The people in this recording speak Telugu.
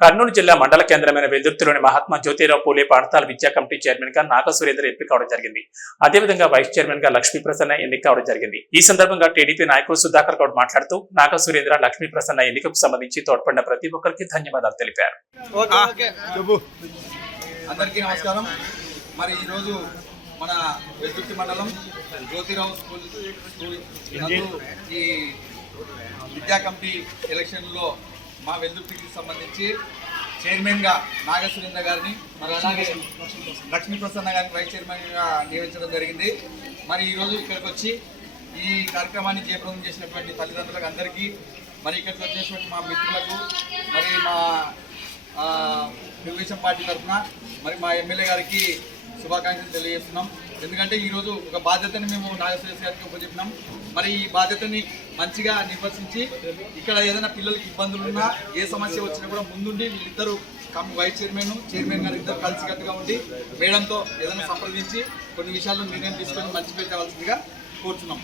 కర్నూలు జిల్లా మండల కేంద్రమైన వెల్దుర్తిలోని మహాత్మా జ్యోతిరావు పూలే పాఠశాల విద్యా కమిటీ చైర్మన్గా నాగ సురేంద్ర ఎంపిక కావడం జరిగింది. అదేవిధంగా వైస్ చైర్మన్గా లక్ష్మీ ప్రసన్న ఎన్నిక కావడం జరిగింది. ఈ సందర్భంగా టీడీపీ నాయకుడు సుధాకర్ గౌడ్ మాట్లాడుతూ నాగ సురేంద్ర లక్ష్మీ ప్రసన్న ఎన్నికకు సంబంధించి తోడ్పడిన ప్రతి ఒక్కరికి ధన్యవాదాలు తెలిపారు. అందరికీ నమస్కారం. మరి ఈరోజు మన వెల్దుర్తి మండలం జ్యోతిరావు స్కూల్ స్కూల్ ఈ విద్యా కమిటీ ఎలక్షన్లో మా వెల్దుర్తికి సంబంధించి చైర్మన్గా నాగసురేంద్ర గారిని మరి అలాగే లక్ష్మీ ప్రసన్న గారిని వైస్ చైర్మన్గా నియమించడం జరిగింది. మరి ఈరోజు ఇక్కడికి వచ్చి ఈ కార్యక్రమాన్ని జయప్రదం చేసినటువంటి తల్లిదండ్రులకు అందరికీ మరి ఇక్కడికి వచ్చేసినటువంటి మా మిత్రులకు మరి మా తెలుగుదేశం పార్టీ తరఫున మరి మా ఎమ్మెల్యే గారికి శుభాకాంక్షలు తెలియజేస్తున్నాం. ఎందుకంటే ఈరోజు ఒక బాధ్యతని మేము నాగశ్రేష్ గారికి ఉపజెప్పినాం మరి ఈ బాధ్యతని మంచిగా నిర్వర్తించి ఇక్కడ ఏదైనా పిల్లలకి ఇబ్బందులు ఉన్నా ఏ సమస్య వచ్చినా కూడా ముందుండి వీళ్ళిద్దరు కమ్ వైస్ చైర్మన్ చైర్మన్ గారు ఇద్దరు కలిసికట్టుగా ఉండి మేడంతో ఏదైనా సంప్రదించి కొన్ని విషయాల్లో నిర్ణయం తీసుకొని మంచి పేరు కావాల్సిందిగా కోరుతున్నాం